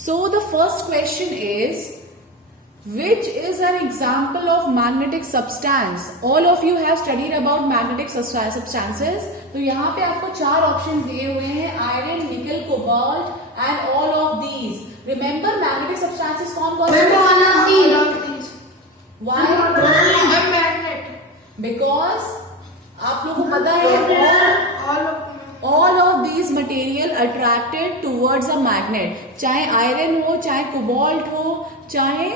So the first question is, which is an example of magnetic substance? All of you have studied about magnetic substances. तो यहाँ पे आपको 4 option दिए हुए हैं, आयरन, निकल, cobalt and all of these. Remember magnetic substances कौन कौन से? Why? Magnet. Because आप लोगों को पता है all of these material attracted towards a magnet. चाहे आयरन हो, चाहे कोबाल्ट हो, चाहे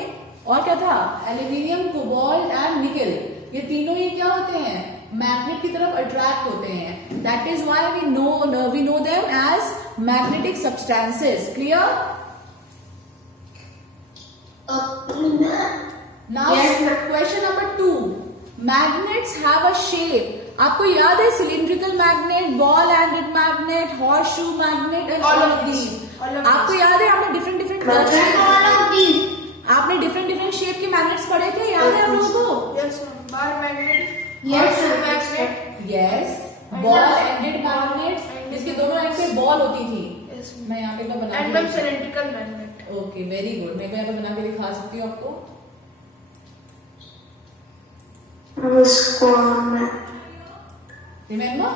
और क्या था, एल्यूमिनियम, कोबाल्ट एंड निकल, ये तीनों ही क्या होते हैं, मैग्नेट की तरफ अट्रैक्ट होते हैं. That is why we know them as magnetic substances. Clear? Now question number 2. Magnets have a shape. आपको याद है cylindrical magnet, ball ended magnet, horseshoe magnet and all of these. आपको याद है आपने डिफरेंट डिफरेंट शेप के magnets पढ़े थे, याद है आप लोगों को? Yes, bar magnet. Yes, magnet. Yes, ball ended magnet, जिसके दोनों एंड पे बॉल होती थी. Yes. मैं यहाँ पे बना And then cylindrical magnet. Okay, very good. मैं यहाँ पे बना के दिखा सकती हूँ आपको. रिमेम्बर,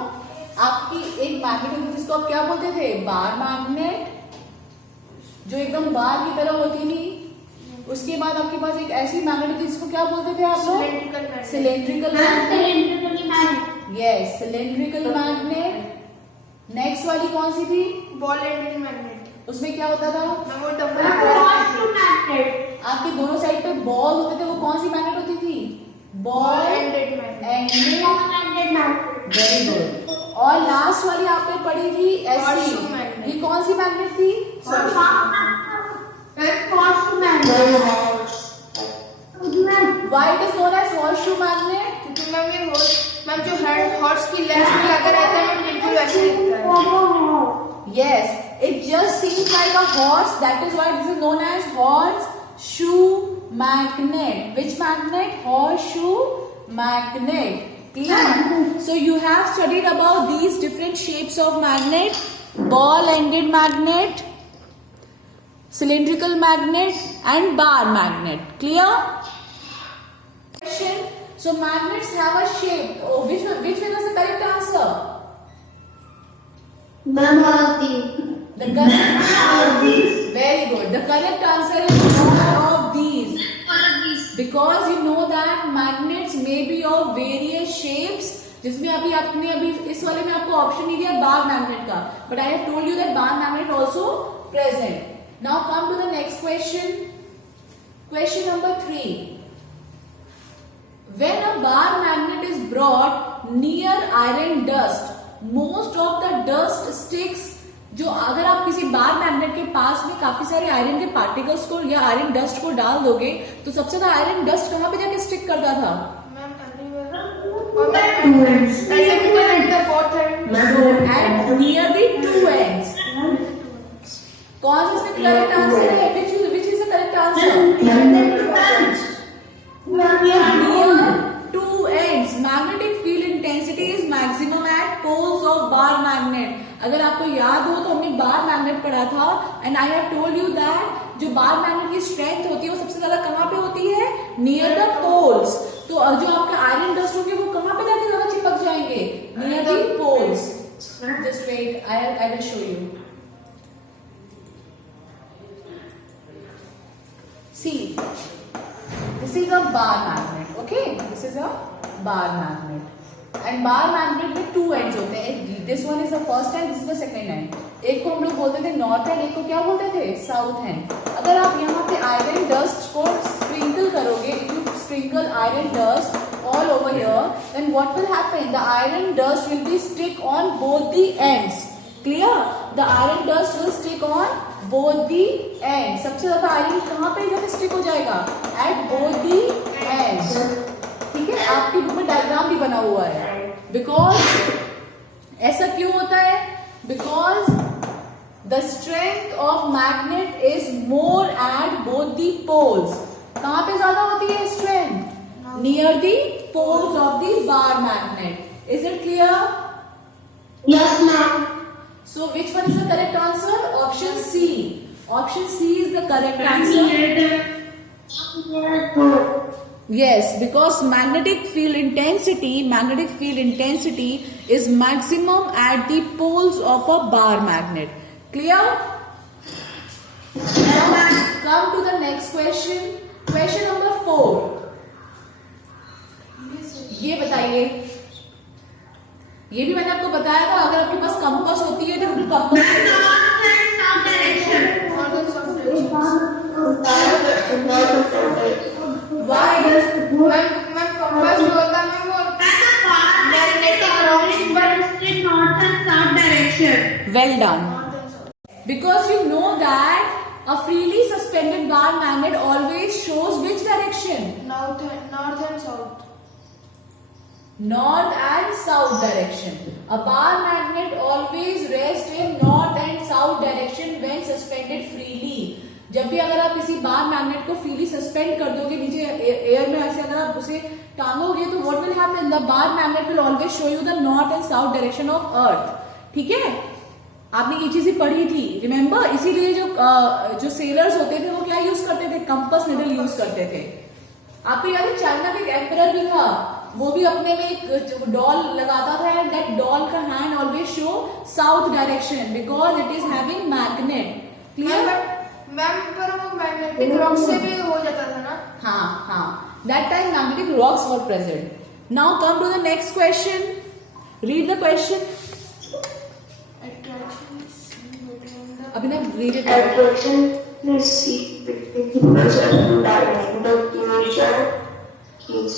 आपकी एक मैग्नेट होती थी जिसको आप क्या बोलते थे, बार मैग्नेट, जो एकदम बार की तरह होती थी. उसके बाद आपके पास एक ऐसी मैग्नेट होती थी जिसको क्या बोलते थे आप लोग? Cylindrical magnet. Yes, cylindrical magnet. Next वाली कौन सी थी? Ball ended magnet. उसमें क्या होता था? Magnet. आपके दोनों साइड पे बॉल होते थे, वो कौन सी मैग्नेट होती थी? Ball ended magnet. Very good. और लास्ट वाली आपने पढ़ी थी ऐसी, Horseshoe magnet. ये कौन सी मैग्नेट थी? Why it is known as horseshoe magnet? क्योंकि मैम ये मैम जो हेड हॉर्स की लेंस में लगा रहता है, मैम बिल्कुल वैसे दिखता है. Yes, it just seems like a horse. That is why this is known as horseshoe magnet. Which magnet? Horseshoe magnet. Clear? So you have studied about these different shapes of magnet: ball-ended magnet, cylindrical magnet, and bar magnet. Clear? Question. So magnets have a shape. Oh, which one is the correct answer? The correct. Very good. The correct answer is all of these. Because you know that magnets may be of various shapes. जिसमें अभी इस वाले में आपको option नहीं दिया bar magnet का, but I have told you that bar magnet also present. Now come to the next question. Question number 3. When a bar magnet is brought near iron dust, most of the dust sticks. जो अगर आप किसी bar magnet के पास में काफी सारे iron के particles को या आयरन डस्ट को डाल दोगे, तो सबसे ज्यादा आयरन डस्ट कहाँ पे जाके स्टिक करता था? And near the two ends. कौन सा इसमें करेक्ट आंसर है? Which is the correct answer? Near two ends. Magnetic field intensity is maximum at poles of bar magnet. अगर आपको याद हो तो हमने बार मैग्नेट पढ़ा था, and I have told you that जो बार मैग्नेट की स्ट्रेंथ होती है वो सबसे ज्यादा कहाँ पे होती है? Near the poles. तो जो आपके आयरन डस्ट होंगे वो कहाँ पे जाके ज्यादा चिपक जाएंगे? Near the poles. Just wait, I will show you. See, this is a bar magnet. Okay, this is a bar magnet. And bar magnet में 2 एंड्स होते हैं. This one is the first end, this is the second end. एक को हम लोग बोलते थे north and, एक को क्या बोलते थे? South end. अगर आप यहाँ पे आयरन डस्ट को स्प्रिंकल करोगे, if you sprinkle iron dust all over here, then what will happen? The iron dust will be stick on both the ends. Clear? The iron dust will stick on both the ends. सबसे ज्यादा iron कहाँ पे जाके stick हो जाएगा? At both the ends. ठीक है, आपकी बुक में डायग्राम भी बना हुआ है. बिकॉज ऐसा क्यों होता है? Because the strength of magnet is more at both the poles. कहां पे ज्यादा होती है strength? Near the poles of the bar magnet. Is it clear? Yes, ma'am. So which one is the correct answer? Option C. Option C is the correct answer. Yes, because magnetic field intensity is maximum at the poles of a bar magnet. Clear? Now come to the next question. Question number 4. ये बताइए, ये भी मैंने आपको बताया था, अगर आपके पास कंपास होती है तो कंपास वाई मैम कंपास जो होता है वो मैग्नेटिक रॉक्स पर north and south direction. well done. Because you know that a freely suspended bar magnet always shows which direction? north and south. North and south direction. A bar magnet always rests in north and south direction when suspended freely. जब भी अगर आप किसी bar magnet को freely suspend कर दोगे नीचे air में, ऐसे अगर आप उसे टांगोगे तो what will happen? The bar magnet will always show you the north and south direction of earth. ठीक है, आपने ये चीजें पढ़ी थी, रिमेम्बर. इसीलिए जो सेलर्स होते थे वो क्या यूज करते थे? कंपास निडल यूज करते थे. आपको याद है चाइना में एक एम्परर भी था, वो भी अपने में एक डॉल लगाता था एंड दैट डॉल का hand always show south direction because it is having magnet. Clear? Ma'am पर वो मैग्नेटिक रॉक से भी हो जाता था ना. हाँ, that time magnetic rocks were present. Now come to the next question. Read the question. Attraction is seen between the Abhinav, read it. Attraction is seen between the poles and direction of fusion is.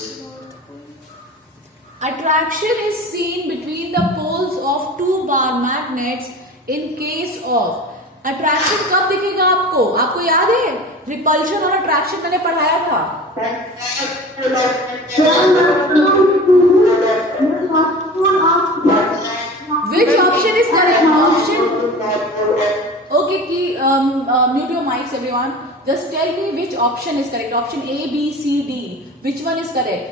Attraction is seen between the poles of two bar magnets in case of. Attraction कब दिखेगा आपको? आपको याद है repulsion और attraction मैंने पढ़ाया था. Which option is correct? Option. Okay, mute your mics, everyone. Just tell me which option is correct. Option A, B, C, D. Which one is correct?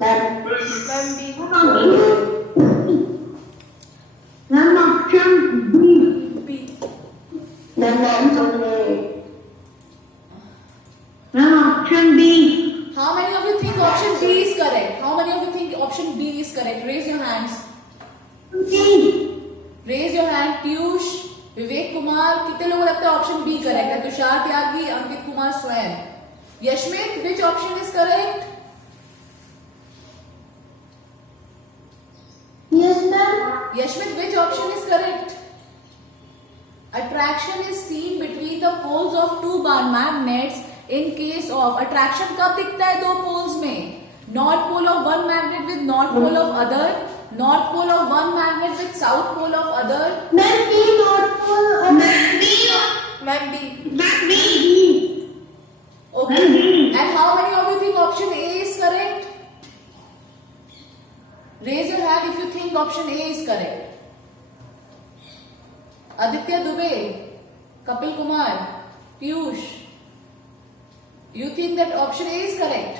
Ma'am B. Then option B. B. Then option B. How many of you think option B is correct? How many of you think option B is correct? Raise your hands. B. Raise your hand. Piyush, Vivek Kumar, कितने लोगों को लगता है option B correct है? तुषार त्यागी, अंकित कुमार स्वयं. यशमित, which option is correct? Yes, ma'am. Yashmit, which option is correct? Attraction is seen between the poles of two bar magnets in case of. Attraction कब दिखता है दो poles में? North pole of one magnet with north pole of other. North pole of one magnet with south pole of other. Then B north pole. Then B. Ma'am B. Then B. Okay. And how many of you think option A is correct? Raise your hand if you think option A is correct. Aditya Dubey, Kapil Kumar, Piyush, you think that option A is correct?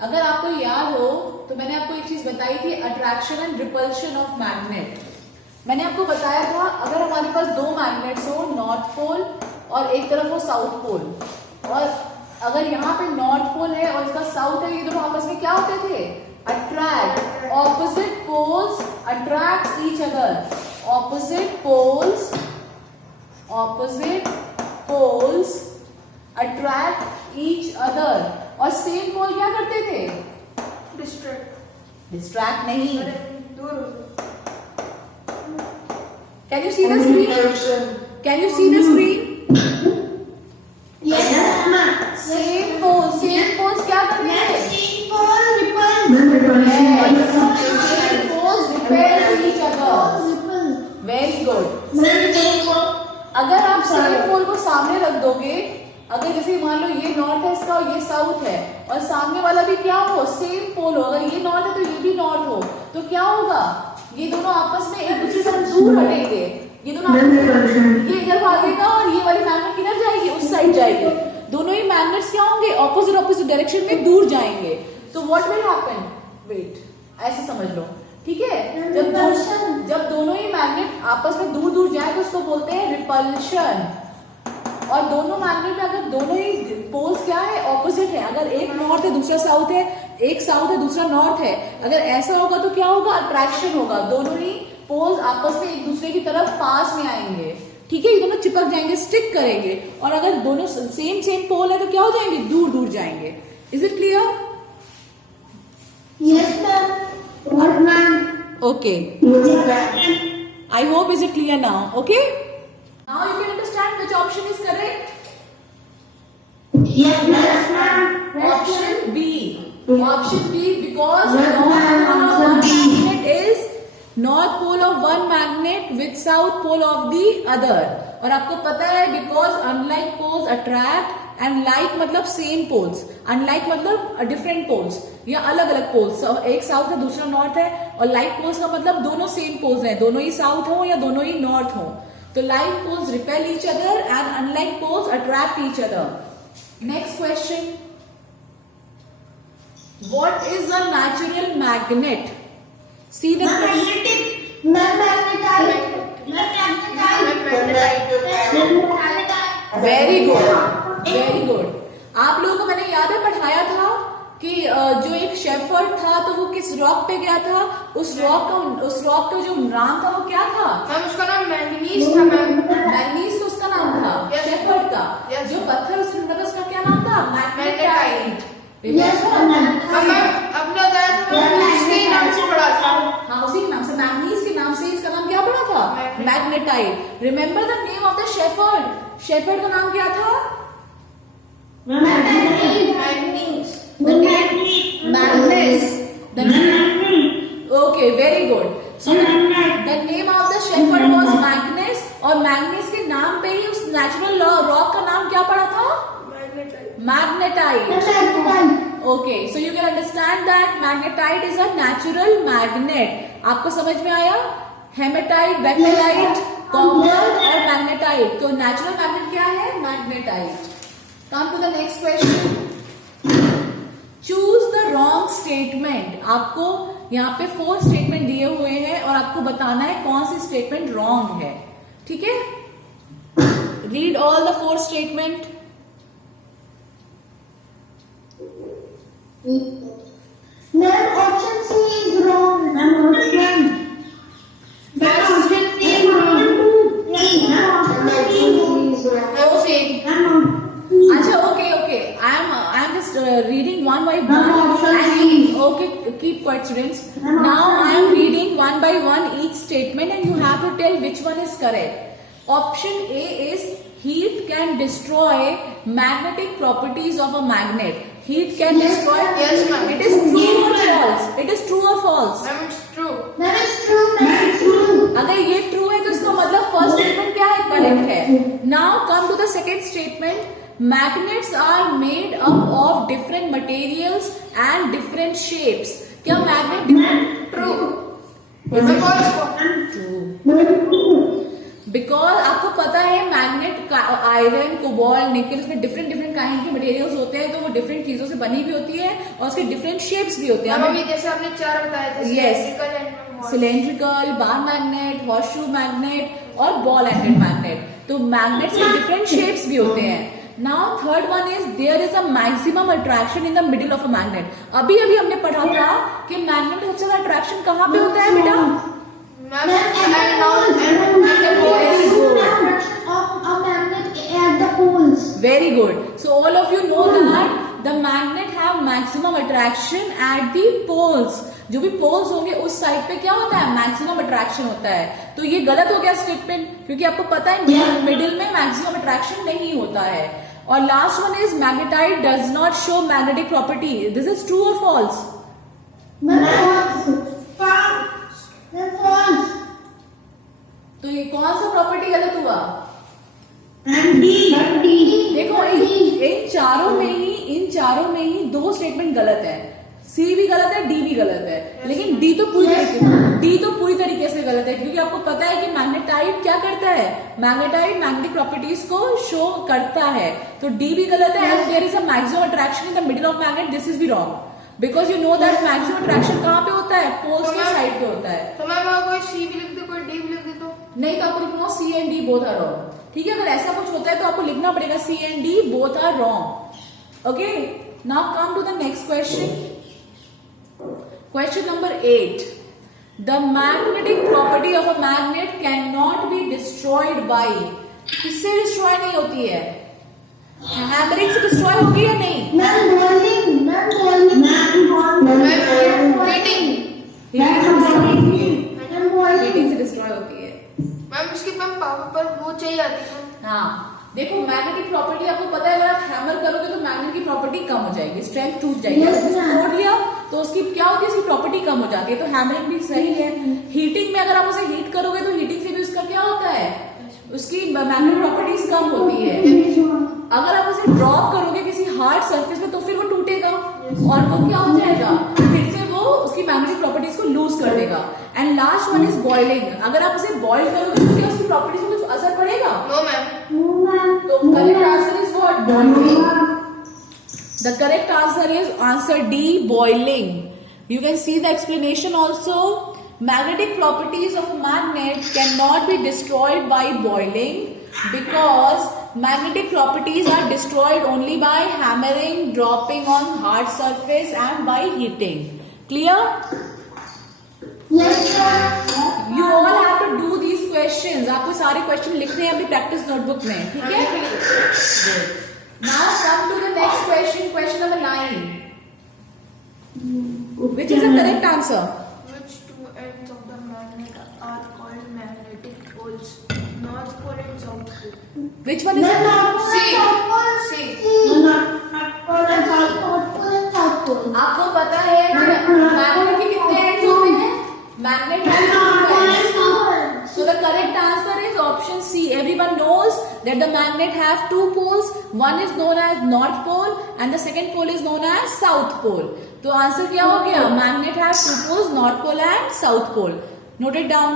अगर आपको याद हो तो मैंने आपको एक चीज बताई थी, attraction and repulsion of magnet. मैंने आपको बताया था अगर हमारे पास दो मैग्नेट्स हो, नॉर्थ पोल और एक तरफ हो साउथ पोल, और अगर यहाँ पे नॉर्थ पोल है और इसका साउथ है, ये दोनों आपस में क्या होते थे? Attract. Opposite poles attract each other. Opposite poles attract each other. और सेम पोल क्या करते थे? डिस्ट्रैक्ट नहीं. दूर हो गए. Can you see the screen? Can you see the screen? Yes, ma'am. Same poles क्या करते थे? Same pole repel. Yes. Same poles repel each other. Very good. अगर आप सेम पोल को सामने रख दोगे, अगर जैसे मान लो ये नॉर्थ है इसका और ये साउथ है, और सामने वाला भी क्या हो? सेम पोल हो. अगर ये नॉर्थ है तो ये भी नॉर्थ हो, तो क्या होगा? ये दोनों आपस में एक दूसरे से दूर हटेंगे. ये दोनों ये इधर भागेगा और ये वाली मैग्नेट किधर जाएगी? उस साइड जाएगी. दोनों ही मैग्नेट्स क्या होंगे? ऑपोजिट डायरेक्शन में दूर जाएंगे. तो व्हाट विल हैपन? वेट, ऐसे समझ लो. ठीक है, जब दोनों ही मैग्नेट आपस में दूर दूर जाए तो उसको बोलते हैं रिपल्शन. और दोनों मैग्नेट में अगर दोनों ही पोल्स क्या है, ऑपोजिट है, अगर एक नॉर्थ है दूसरा साउथ है, एक साउथ है दूसरा नॉर्थ है, अगर ऐसा होगा तो क्या होगा, अट्रैक्शन होगा, दोनों ही पोल्स आपस में एक दूसरे की तरफ पास में आएंगे, ठीक है, ये दोनों चिपक जाएंगे, स्टिक करेंगे, और अगर दोनों सेम पोल है तो क्या हो जाएंगे, दूर दूर जाएंगे। Is it clear? Yes, ma'am. What, ma'am? Okay, Yes, ma'am. I hope is it clear now? Okay? Now you can understand which option is correct. Yes, ma'am. Option B. Option B, because Yes, north ma'am. pole of one Option B. magnet is north pole of one magnet with south pole of the other. और आपको पता है because unlike poles attract and like मतलब same poles, unlike मतलब different poles या अलग अलग poles, एक साउथ है दूसरा नॉर्थ है, और like poles का मतलब दोनों सेम poles हैं, दोनों ही साउथ हो या दोनों ही नॉर्थ हो, तो like poles repel each other and unlike poles attract each other. Next question. What is a natural magnet? See the very good, very good. आप लोगों को मैंने याद है पढ़ाया था कि जो एक शेफर्ड था तो वो किस रॉक पे गया था, उस रॉक का जो नाम था वो क्या था? मैम उसका नाम मैंगनीज था मैम। मैग्नीज तो उसका नाम था, Yes. शेफर्ड का। Yes. जो पत्थर उसने ढूंढा था उसका क्या नाम था? मैग्नेटाइट। Yes, ma'am. मैम अपना बताया था मैंने इसके ही नाम से पढ़ा था। हाँ, उसी के नाम से, मैग्नीज के नाम से इसका नाम क्या पड़ा था? Magnetite. Remember the name of the shepherd, shepherd का नाम क्या था? Manganese. Magnus. Okay, very good. So the name of the shepherd was Magnus, और मैग्नीज के नाम पे ही उस नेचुरल रॉक का नाम क्या पड़ा था? Magnetite. Okay, so you can understand that magnetite is a natural magnet. आपको समझ में आया? हेमेटाइट, बेक्टेलाइट, कॉपर और मैग्नेटाइट। तो नेचुरल मैग्नेट क्या है? Magnetite. Come to the next question. Choose the wrong statement. आपको यहाँ पे 4 स्टेटमेंट दिए हुए हैं और आपको बताना है कौन सी स्टेटमेंट रॉन्ग है, ठीक है? Read all the 4 statement. Ma'am, option C is wrong. Ma'am, option. Ma'am, option C is wrong. Ma'am, option C is wrong. अच्छा, okay. I am just reading one by one. Okay, keep quiet, students. Now I am reading one by one each statement, and you have to tell which one is correct. Option A is heat can destroy magnetic properties of a magnet. Heat can destroy. Yes, ma'am. It is true or false? It is true or false? Ma'am it's true. That is true. That is true. अगर ये true है तो इसका मतलब first statement क्या है? Correct है। Now come to the second statement. Magnets are made up of different materials and different shapes. क्या मैग्नेट डिफरेंट? ट्रू। बिकॉज आपको पता है मैग्नेट आयरन, कोबाल्ट, निकल, उसमें डिफरेंट काइंड के मटेरियल्स होते हैं, तो वो डिफरेंट चीजों से बनी भी होती है और उसके डिफरेंट शेप्स भी होते हैं। मैम अभी जैसे आपने 4 बताए थे, Yes. Cylindrical, bar magnet, horseshoe magnet और बॉल एंडेड मैग्नेट। तो मैग्नेट्स के डिफरेंट शेप्स भी होते हैं। Now third one is there is a maximum attraction in the middle of a magnet. अभी हमने पढ़ा था कि मैग्नेट सबसे ज्यादा अट्रैक्शन कहाँ पे होता है बेटा? Ma'am and Very good. Of a magnet at the poles. Very good. So all of you know that the magnet have maximum attraction at the poles. जो भी पोल्स होंगे उस साइड पे क्या होता है? मैक्सिमम अट्रैक्शन होता है। तो ये गलत हो गया स्टेटमेंट, क्योंकि आपको पता है मिडिल में मैक्सिमम अट्रैक्शन नहीं होता है। और last one is magnetite does not show magnetic property. This is true और फॉल्स? तो ये कौन सा प्रॉपर्टी गलत हुआ? देखो इन चारों में ही 2 स्टेटमेंट गलत है। सी भी गलत है, डी भी गलत है, लेकिन डी तो पूरी तरीके से गलत है, क्योंकि आपको पता है कि मैग्नेटाइट क्या करता है? मैग्नेटाइट मैग्नेटिक प्रॉपर्टीज को शो करता है। तो डी भी गलत है। And there is a maximum attraction in the middle of magnet. This is B wrong because you know that maximum attraction कहाँ पे होता है? पोल्स के साइड पे होता है। तो मैम कोई सी भी लिख दे, कोई डी भी लिख दे तो नहीं तो आपको लिखना C and D both are wrong, ठीक है, अगर ऐसा कुछ होता है तो आपको लिखना पड़ेगा C and D both are wrong. Okay, now come to the next question. Question number 8. The magnetic property of a magnet can not be destroyed by. किससे डिस्ट्रॉय नहीं होती है? हैमरिंग से डिस्ट्रॉय होगी या नहीं? मैम बॉलिंग हीटिंग से destroy होती है. मैम उसकी मैम पावर पर वो चाहिए आती है. हाँ, देखो मैग्नेटिक प्रॉपर्टी आपको पता है, अगर आप हैमर करोगे तो मैग्नेट की प्रॉपर्टी कम हो जाएगी, स्ट्रेंथ टूट जाएगी. Yes, अगर ma'am. तोड़ लिया तो उसकी क्या होती है, उसकी प्रॉपर्टी कम हो जाती है. तो हैमरिंग भी सही है. हीटिंग में अगर आप उसे हीट करोगे तो हीटिंग से भी उसका क्या होता है, उसकी मैग्नेटिक प्रॉपर्टीज कम होती है. अगर आप उसे ड्रॉप करोगे किसी हार्ड सरफेस में तो फिर वो टूटेगा और वो क्या हो जाएगा, फिर से वो उसकी मैग्नेटिक प्रॉपर्टीज को लूज कर देगा. And last one is boiling. अगर आप उसे बॉइल करोगे तो क्या उसकी प्रॉपर्टीज में कुछ असर पड़ेगा? No ma'am. तो correct answer is what? Boiling. The correct answer is answer D, boiling. You can see the explanation also. Magnetic properties of a magnet cannot be destroyed by boiling because magnetic properties are destroyed only by hammering, dropping on hard surface and by heating. Clear? Yes, sir. You all have to do these questions. आपको सारे question लिखने हैं अपनी practice notebook में, ठीक है? Good. Now come to the next question. Question number 9. Which is the correct answer? Which two ends of the magnet are called magnetic poles? North pole and south pole. Which one is it? C. आपको पता है magnet के कितने ends होते हैं? Magnet has two ends. So the correct answer is option C. Everyone knows that the magnet have two poles. One is known as north pole and the second pole is known as south pole. तो answer क्या हो गया? Magnet have two poles, north pole and south pole. Note it down.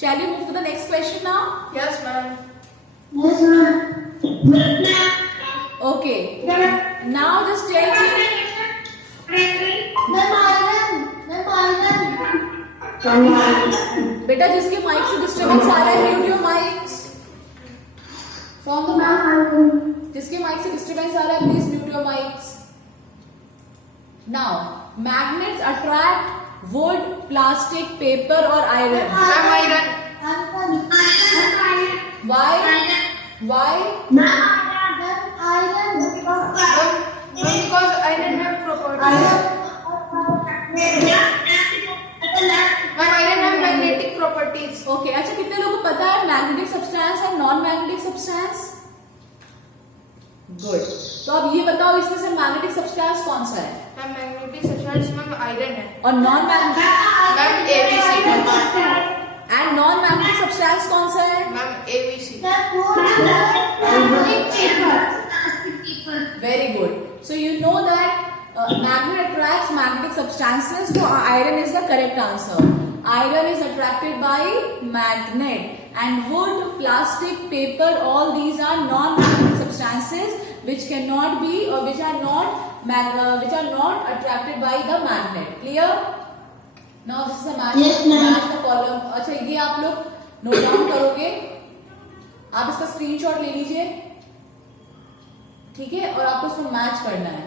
Shall you move to the next question now? Yes, ma'am. Okay. Now just tell me. बेटा जिसके mic से disturbance आ रहा है, mute your mics. From the mic. जिसके mic से disturbance आ रहा है, please mute your mics. Now, magnets attract wood, plastic, paper or iron. Ma'am, iron. Why? Why? Ma'am, because iron have properties. Ma'am, iron have magnetic properties. Okay. अच्छा, कितने लोगों को पता है मैग्नेटिक सब्सटेंस और नॉन मैग्नेटिक सब्सटेंस? गुड. तो अब ये बताओ इसमें से मैग्नेटिक सब्सटेंस कौन सा है Ma'am, magnetic substance ma'am iron है. और non magnetic? Ma'am, ABC. And non magnetic substance कौन सा है? Ma'am, ABC. Very good. So you know that magnet attracts magnetic substances. So iron is the correct answer. Iron is attracted by magnet. And wood, plastic, paper, all these are non-magnetic substances which cannot be or which are not attracted by the magnet. Clear? Now this is a match. Yes, ma'am. Match the column. अच्छा ये आप लोग note down करोगे. आप इसका screenshot ले लीजिए, ठीक है, और आपको इसमें मैच करना है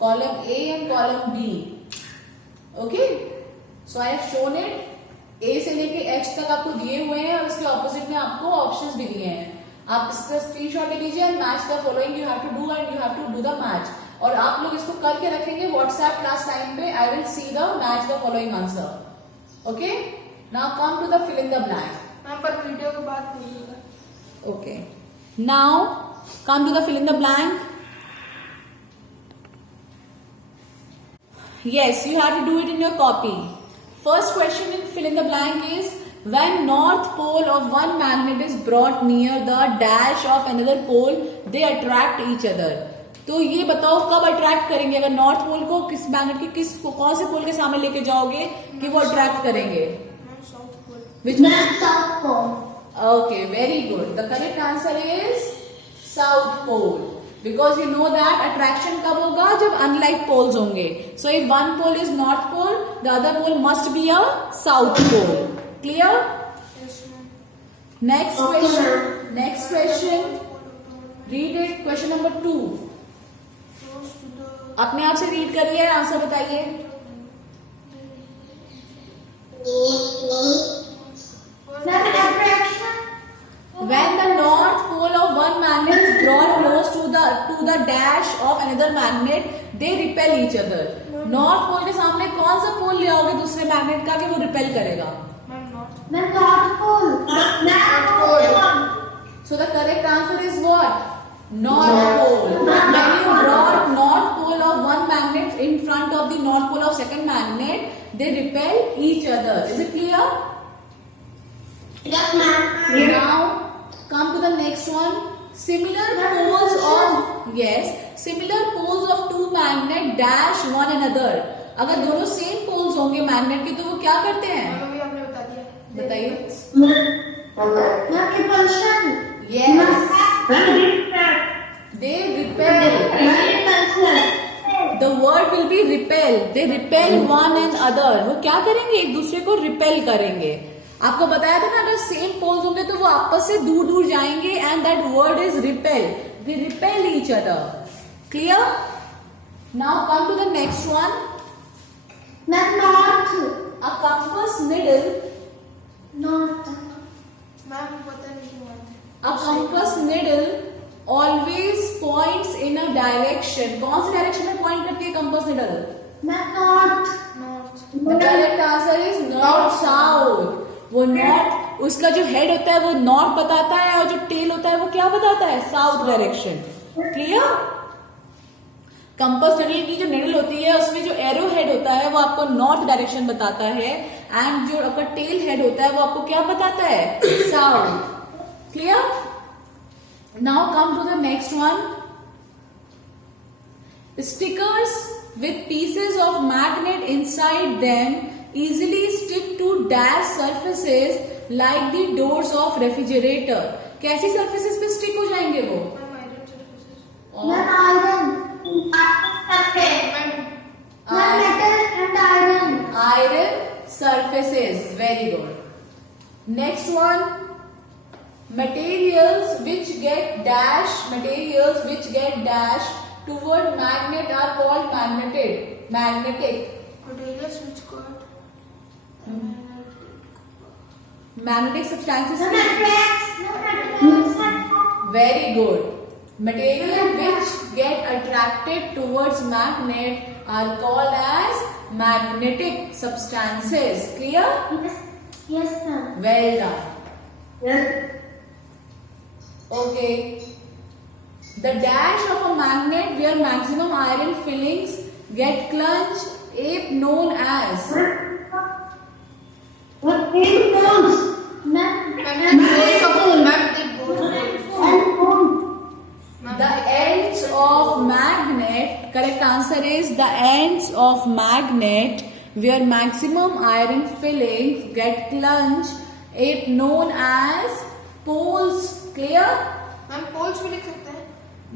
column A and column B. Okay, so I have shown it. A से लेके एच तक आपको दिए हुए हैं और उसके ऑपोजिट में आपको ऑप्शंस भी दिए हैं. आप इसका स्क्रीनशॉट ले लीजिए and match the following you have to do and you have to do the match. और आप लोग इसको करके रखेंगे व्हाट्सएप क्लास टाइम पे. I will see the match the following answer. Okay, now come to the fill in the blank. Ma'am, पर video के बाद बोलिएगा. Okay. Now, come to the fill in the blank. Yes, you have to do it in your copy. First question in fill in the blank is when north pole of one magnet is brought near the dash of another pole, they attract each other. तो ये बताओ कब attract करेंगे? अगर north pole को किस magnet के कौन से पोल के सामने लेके जाओगे कि वो अट्रैक्ट करेंगे? Ma'am, south pole. Which one? Okay, very good. The correct answer is South Pole. Because you know that attraction कब होगा, जब अनलाइक पोल्स होंगे. So if one pole is north pole, the other pole must be a south pole. Clear? Yes, ma'am. Next Okay, question. ma'am. Next question. Read it. Question number 2. Close to the अपने आप से read करिए, answer बताइए. Ma'am, attraction. When the north pole of one magnet is drawn close to the dash of another magnet, they repel each other. North pole के सामने कौन सा पोल ले आओगे दूसरे मैग्नेट का कि वो रिपेल करेगा? ma'am, not. Ma'am, North Pole. Ma'am, Pole. So the correct answer is what? North pole. When you draw north pole of one magnet in front of the north pole of second magnet, they repel each other. Is it clear? Yes, ma'am. Now come to the next one. Similar poles of two magnet dash one another. अगर दोनों same poles होंगे magnet के तो वो क्या करते हैं? Ma'am, अभी आपने बता दिया. बताइए. Ma'am, repulsion. Yes. Repulsion. They repel. The word will be repel. They repel one and other. वो क्या करेंगे? एक दूसरे को रिपेल करेंगे. आपको बताया था ना, अगर सेम पोल्स होंगे तो वो आपस से दूर दूर जाएंगे and that word is repel. They repel each other. Clear? Now come to the next one. Ma'am, North. A compass needle. North. Ma'am, पता नहीं हुआ. A compass needle always points in a direction. कौन सी direction में point करती है compass needle? Ma'am, North. North. The correct answer is north south. वो north, उसका जो हेड होता है वो नॉर्थ बताता है और जो टेल होता है वो क्या बताता है? South direction. Clear? Compass needle की जो निडल होती है उसमें जो एरो हेड होता है वो आपको नॉर्थ डायरेक्शन बताता है एंड जो आपका टेल हेड होता है वो आपको क्या बताता है? South. Clear? Now come to the next one. Stickers with pieces of magnet inside them easily stick to dash surfaces like the doors of refrigerator. कैसी surfaces पे stick हो जाएंगे वो? Ma'am, iron surfaces. Ma'am, iron. Ma'am, Ma'am, metal and iron. Iron surfaces. Very good. Next one. Materials which get dash toward magnet are called magnetic. materials which got Magnetic substances. Ma'am, attract. Very good. Material which get attracted towards magnet are called as magnetic substances. Clear? Yes, ma'am. Well done. Yes. Okay. The dash of a magnet where maximum iron fillings get clutch ape known as. What eight poles? Ma'am, both of ma'am, they both and poles. The ends of magnet. Correct answer is the ends of magnet where maximum iron fillings get clutch ape known as poles. Clear? ma'am, poles भी लिख सकते हैं.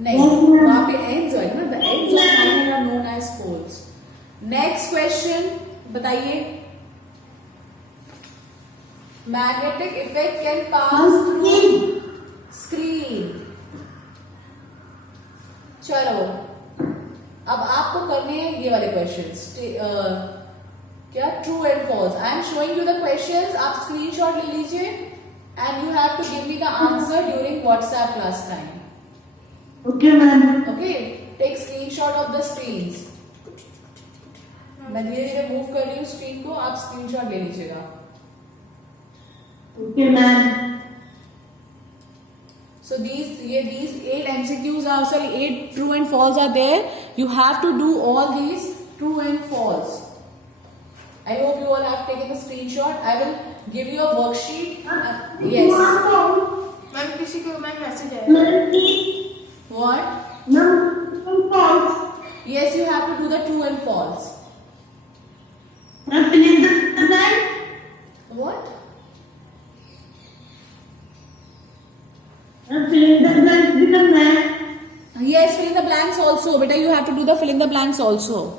नहीं, वहां पे ends होगा ना. The ends of magnet are known as poles. Next question. बताइए. Magnetic effect can pass through screen. चलो, अब आपको करने हैं ये वाले क्वेश्चंस. क्या? True and false. I am showing you the questions. आप स्क्रीनशॉट ले लीजिए and you have to give me the answer during WhatsApp class time. Okay, ma'am. Okay, take screenshot of the screens. मैं धीरे धीरे move कर रही हूँ screen को, आप स्क्रीनशॉट ले लीजिएगा. Okay, ma'am. So these 8 MCQs are, sorry, 8 true and false are there. You have to do all these true and false. I hope you all have taken the screenshot. I will give you a worksheet. Yes. Ma'am किसी को ma'am message आया. What? Yes, you have to do the true and false. What? Yes, blanks also. Beta, you have to do the fill in the blanks also.